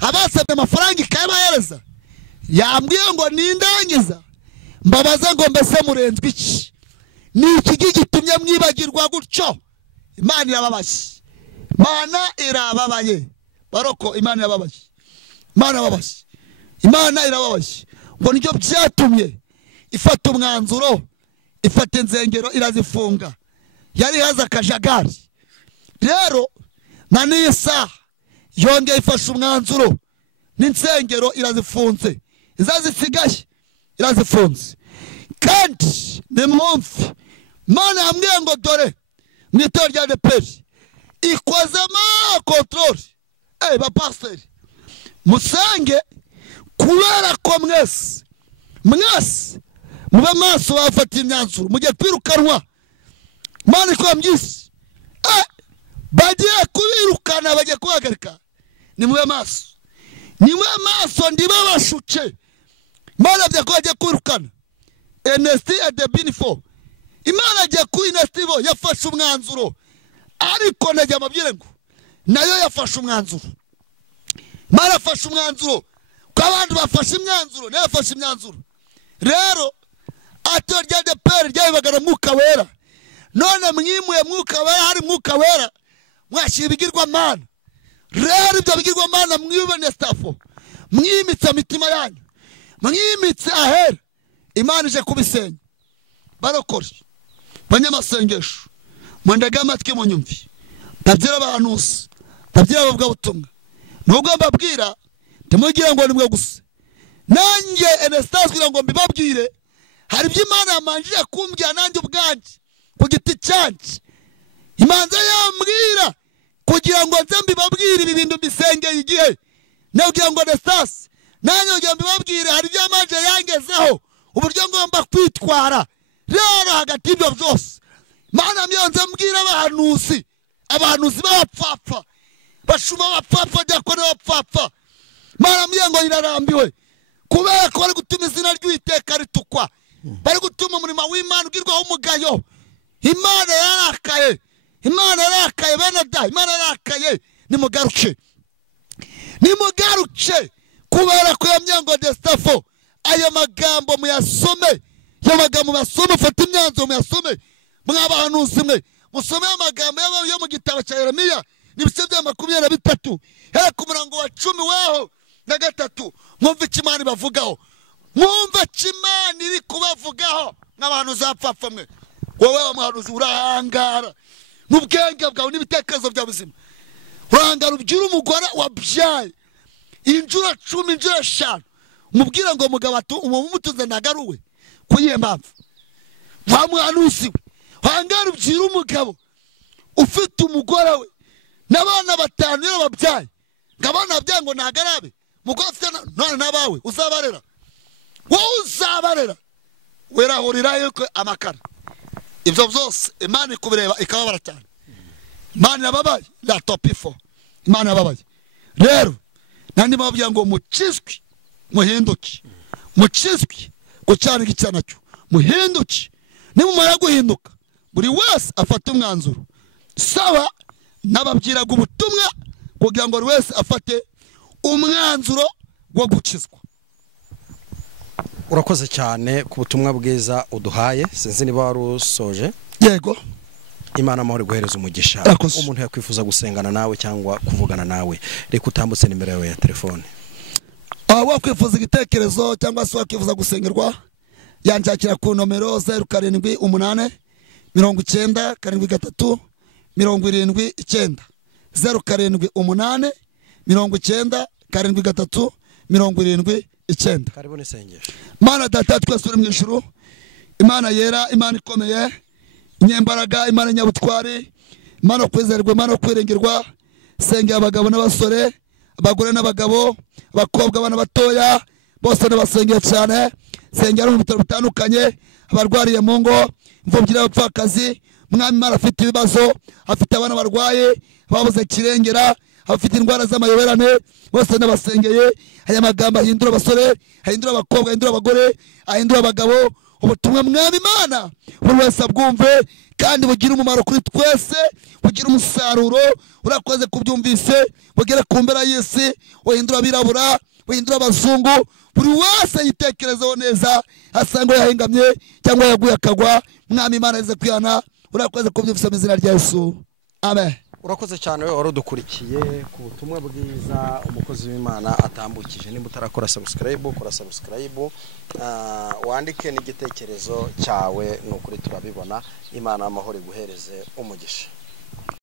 abasabye amafaranga ikayabahereza. Yambwiye ngo nindangiza mbabaze ngo mbese murenzwe iki ni iki gitumye mwibagirwa gutyo. Imana irababaye. Imana irababaye baroko. Imana irababaye. Imana irababaye. Imana irababaye ngo nicyo byatumye ifata umwanzuro ifata inzengero irazifunga yari haza akajagari. Rero na nisa yongeye ifasha umwanzuro n'insengero irazifunze izazisigaye irazifunze. Kandi nimwumve Imana yambwiye ngo dore mw'itorero rya Deperi ikozemo controle bapasiteri musenge kubera ko mwese mube maso bafata imyanzuro mugiye kwirukanwa. Imana ikwambyise bagiye kubirukana bagiye kuhagarika. Nimube maso ndibabashuke. Imana bya ko bagiye kwirukana Ernesti Adebinifo. Imana agiye ku Ernestivo yafashe umwanzuro ariko najya amabwire ngo nayo yafashe umwanzuro. Imana yafashe umwanzuro ko abantu bafashe imyanzuro nayo yafashe imyanzuro. Rero ato rya Deperi ryabagara mwuka wera none mwimuye mwuka wera hari mwuka wera mwashira ibigirwa Mana. Rero ibyo bigirwa Mana mwibone stafo mwimitse mitima yanyu mwimitse ahera. Imana ije kubisenya barokore banyamasengesho mwendega amatwi munyumvi ndabyira abahanuzi ndabyira ababwa butumwa nubwo mbabwira ndimubwira ngo nimwe gusa nanjye Ernestasi kugira ngo mbibabwire hari ibyo Imana yamanjije kumbwira nanjye ubwanjye ku giti cyanjye. Imanza yambwira kugira ngo nze mbibabwire ibi bintu mbisengeye igihe nabwira ngo Ernestasi nanjye kugira mbibabwire hari ibyo amanje yangezeho uburyo ngomba kwitwara. Rero hagati y'ibyo byose Imana myonze mbwira abahanuzi b'abapfapfa bashuma abapfapfa byakora abapfapfa. Imana myongo irarambiwe kubera ko bari gutuma izina ry'Uwiteka ritukwa bari gutuma umurimo w'Imana ugirwaho umugayo. Imana yarakaye. Imana yarakaye bene da. Imana yarakaye. Nimugaruke kubera ko yamyango Destafo ayo magambo muyasome. Yo magambo muyasome fata imyanzo muyasome mwabahanuzi mwe musome amagambo yo mu gitabo cya Yeremiya n'ibice bya 23 hera ku murango wa 10 waho na gatatu. Mwumva ikimana bavugaho mwumva kimana iri kubavugaho n'abantu zapfapfa mwe. Wowe bamuhanuzi urahangara n'ubwenge bwawe n'ibitekerezo bya buzima urahangara ubyira umugore wabyaye injuro 10 injuro 5 mubwira ngo mugabo umutuze nagaruwe kuyihe mpamvu bamuhanuzi hangara ubyira umugabo ufite umugore we n'abana 5 yo babyaye ngabana byango nagarabe mugore afite none nabawe uzabarera wowe uzabarera werahurira yuko amakara ibyo byose imana ikubireba ikababara cyane. Imana yababaye la topifo, imana yababaye. Rero nandi mababwira ngo mukizwe muhinduke, mukizwe gucana igitsina cyo muhinduke. Nimumara guhinduka buri wese afata umwanzuro saba nababwiraga ubutumwa kugira ngo buri wese afate umwanzuro wo gukizwa. Urakoze cyane ku butumwa bwiza uduhaye, sinzi niba warusoje. Yego, Imana amahoro guhereza umugisha. Umuntu yakwifuza gusengana nawe cyangwa kuvugana nawe, reka utambutse nimero yawe ya telefone. Wakwifuza igitekerezo cyangwa se wakwifuza gusengerwa yanjakira ku nomero 0788 90 73 79 0788 90 73 79. Karibu nisengesho. Mana data twese uri mu ijuru, Imana yera, Imana ikomeye, inyembaraga, Imana nyabutwari, Imana kwizerwa, Imana kwirengerwa. Sengera abagabo n'abasore, abagore n'abagabo, abakobwa, abana batoya, bose n'abasengera cyane. Sengera mu bitaro bitandukanye, abarwariye mu ngo, imfubyi n'abapfakazi. Mwami Imana afite ibibazo, afite abana barwaye, babuze kirengera, afite indwara z'amayoberane, bose n'abasengeye. Aya magambo ahindura abasore, ahindura abakobwa, ahindura abagore, ahindura abagabo. Ubutumwa Mwami Imana buri wese abwumve kandi bugira umumaro kuri twese, bugira umusaruro. Urakoze kubyumvise, bugere ku mbera y'isi, uhindura abirabura, uhindura abazungu. Buri wese yitekerezaho neza, asanga yahengamye cyangwa yaguye akagwa. Mwami Imana ize kwihana. Urakoze kubyumvise mu izina rya Yesu, amen. Urakoze cyane we warudukurikiye ku butumwa bwiza umukozi w'Imana atambukije. Nimba utarakora subscribe, kora subscribe, wandike n'igitekerezo cyawe, n'ukuri turabibona. Imana amahoro iguhereze umugisha.